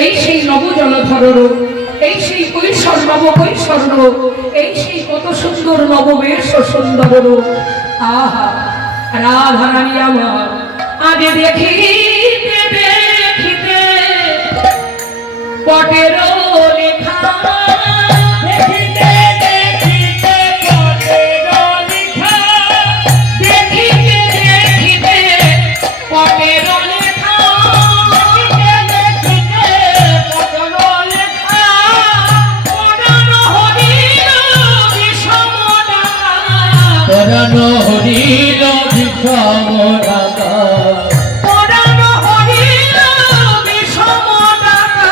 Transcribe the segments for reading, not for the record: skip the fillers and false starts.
এই সেই নবজলধর রূপ, এই সেই কৈশোর নব কৈশোর রূপ, এই সেই কত সুন্দর নববেশ সুন্দর রূপ। আহা রাধারানী আমার আগে দেখিতে দেখিতে পটের লেখা, দেখিতে দেখিতে পটের লেখা, দেখিতে দেখিতে পটের লেখা, দেখিতে পটের লেখা, পরাণ হরিল বিষম ডাকা, পরাণ হরিল বিষম ডাকা, পরাণ হরিল বিষম ডাকা,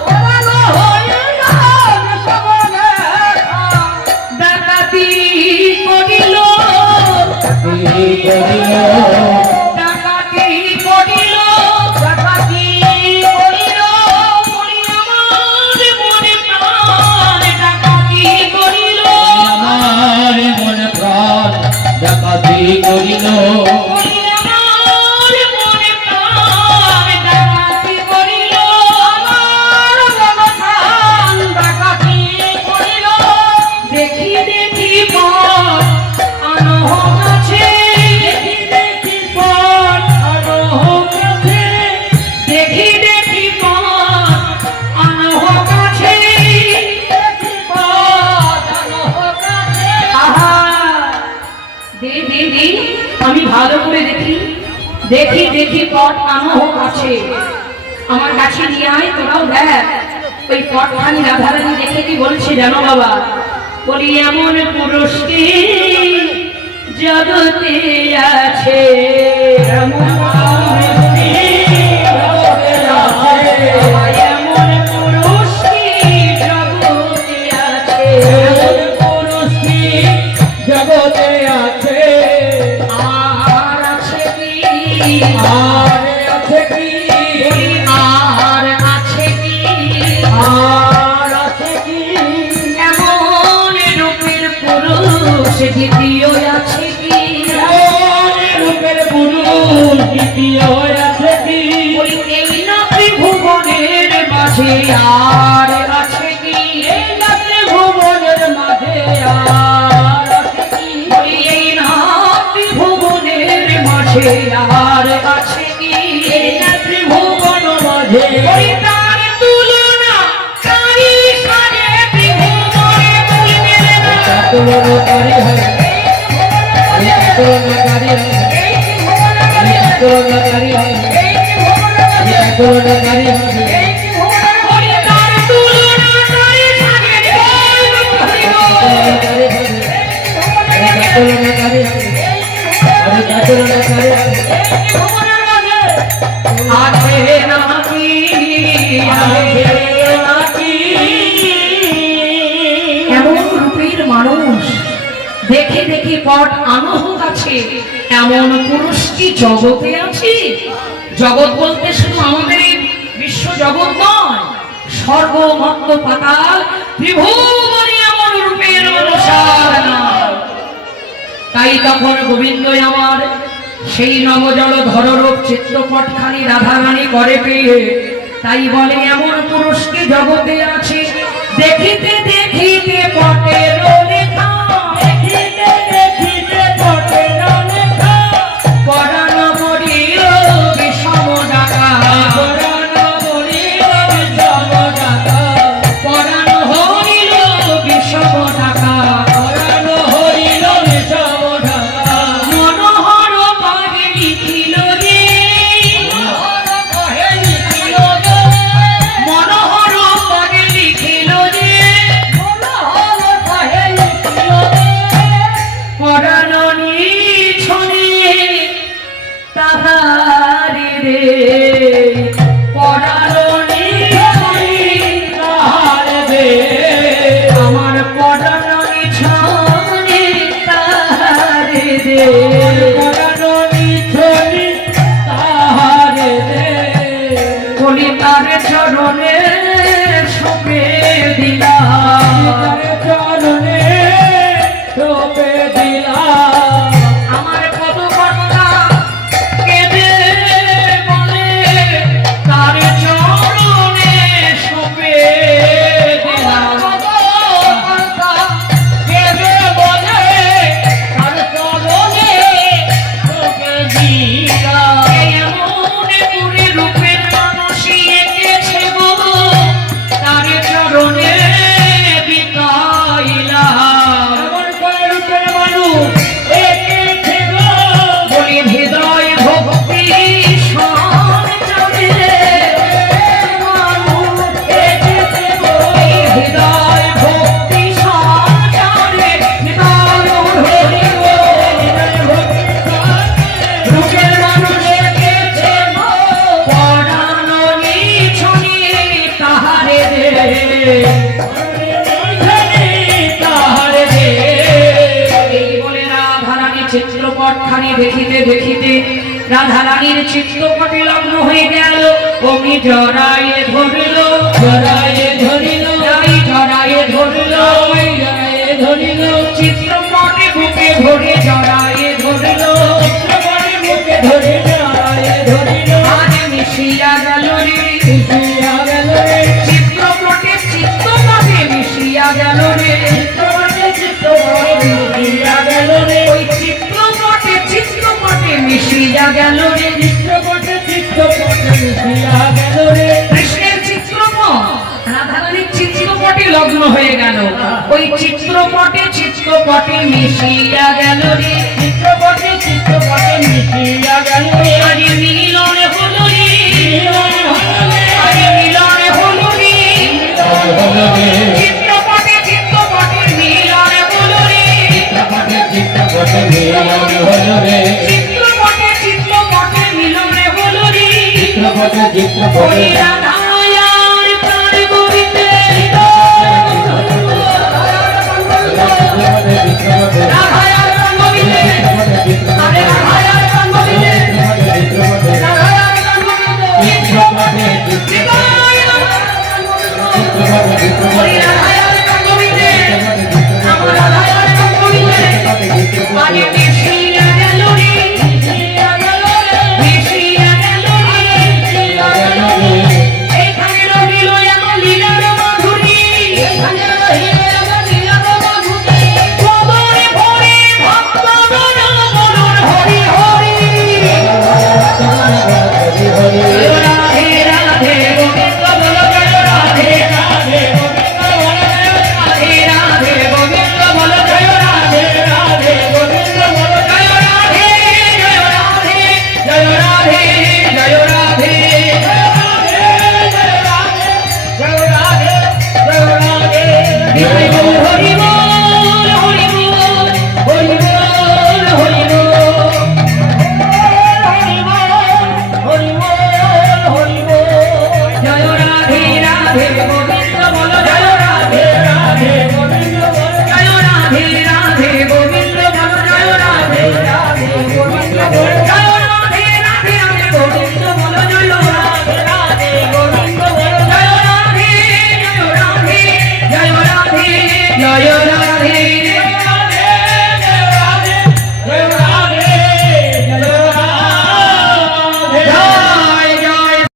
পরাণ হরিল বিষম ডাকা, ডাকাতি করিল, করিল ডাকাতি করিল, ডাকাতি করিল, বলি আমার মনে প্রাণ ডাকাতি করিল, আমার মনে প্রাণ ডাকাতি করিল, বলি আমার মনে প্রাণ ডাকাতি করিল, আমার মনে প্রাণ ডাকাতি করিল। দেখি দেখি পথ আনহ কাছে, দেখি দেখি পথ আনহ কাছে, দেখি দেখি পথ আনহ কাছে, দেখি পথ আনহ কাছে। আহা দে দে দে, আমি ভালো করে দেখি, দেখি দেখি পথ আনহ কাছে, আমার কাছে নিয়ে আয়, তোরাও দেখ ওই পথখানি রাধারানী দেখে কি বলছে জানো বাবা? বলি এমন পুরুষ কি জগতে আছে, এমন পুরুষ কি জগতে আছে, এমন পুরুষ কি জগতে আছে, এমন পুরুষ কি জগতে আছে, আর আছে কি, আর আছে কি, বলি আর আছে কি, আর আছে কি, এমন রূপের পুরুষ দ্বিতীয় আছে কি, এমন রূপের পুরুষ দ্বিতীয় আছে কি, বলি এই না ত্রিভুবনের মাঝে আর আছে কি, এই না ত্রিভুবনের মাঝে আর আছে কি, বলি এই না ত্রিভুবনের মাঝে আর আছে কি, এই না ত্রিভুবন মাঝে বলি তার তুলনা কারি সাথে ত্রিভুবনে তুলবে না, তুলনাকারী হয়, তুলনাকারী হয়, এই ত্রিভুবনে তুলনাকারী হয়, এই ত্রিভুবনে তুলনাকারী হয়, বলি তার তুলনা কারি সাথে ত্রিভুবনে তুলনাকারী হয়, তুলনাকারী হয়, তুলনাকারী হয়, আছে নাকি, আছে নাকি এমন রূপের মানুষ দেখে দেখে পট আনহ আছে, এমন পুরুষ কি জগতে আছে? জগৎ বলতে শুধু আমাদের এই বিশ্ব জগৎ নয়, সর্বমত্ত পাতাল ত্রিভুবনে এমন রূপের মানুষ আর নাই। তাই তখন গোবিন্দ আমার সেই নবজলধর রূপ চিত্রপটখানি রাধারানী করে পেয়ে তাই বলে এমন পুরুষকে জগতে আছে, দেখিতে দেখিতে পটের লেখা, দেখিতে দেখিতে পটের লেখা, পরাণ হরিল বিষম ডাকা, পরাণ হরিল বিষম ডাকা, পরাণ হরিল বিষম ডাকা, পরাণ হরিল বিষম ডাকা, মনোহর পাগে লিখিল রে, মনোহর কহে লিখিল রে, মনোহর পাগে লিখিল রে, মনোহর কহে লিখিল রে, পরাণ নিছনে তাহারে রে, পরাণ নিছনে তাহারে রে, আমার পরাণ নিছনে তাহারে রে, পরাণ নিছনে তাহারে রে, বলি তার চরণে সপে দিলাম, তার চরণে টোপে দিলা, আমার কত কর্তা কেঁদে বলে তার চরণে দেখিতে দেখিতে রাধা রানীর চিত্তপটে লগ্ন হয়ে গেল। অমনি জড়ায়ে ধরিল, জড়ায়ে ধরিল, যাই জড়ায়ে ধরিল, জড়ায়ে ধরিল, চিত্রপটে বুকে ধরে জড়ায়ে ধরিল, চিত্রপটে মুখে ধরে জড়ায়ে ধরিল, আরে মিশিয়া গেল রে, মিশিয়া গেল রে, চিত্রপটে চিত্তপটে মিশিয়া গেল রে, চিত্রপটে চিত্রপটে মিশিয়া গেল রে, ওই চিত্রপটে চিত্রপটে মিশিয়া গেল রে, চিত্রপটে চিত্রপটে মিশিয়া গেল রে, কৃষ্ণের চিত্রপট রাধারানীর চিত্রপটে লগ্ন হয়ে গেল। ওই চিত্রপটে চিত্রপটে মিশিয়া গেল রে, চিত্রপটে চিত্রপটে মিশিয়া গেল রে, আরে মিলনে হলো রে, মিলন হলো রে, আরে মিলনে হলো রে, হলো রে, চিত্রপটে চিত্রপটে মিলনে হলো রে, চিত্রপটে চিত্রপটে মিলন হলো রে, চিত্রপটে চিত্রপটে মিলনে হলো রে, চিত্রপটে ওই চিত্রপটে রাধায়ার প্রাণ গোবিন্দে, রাধায়ার প্রাণ গোবিন্দে, আরে রাধায়ার প্রাণ গোবিন্দে, রাধায়ার প্রাণ গোবিন্দে, ওই রাধায়ার প্রাণ গোবিন্দে, আমার রাধায়ার প্রাণ গোবিন্দে, আরে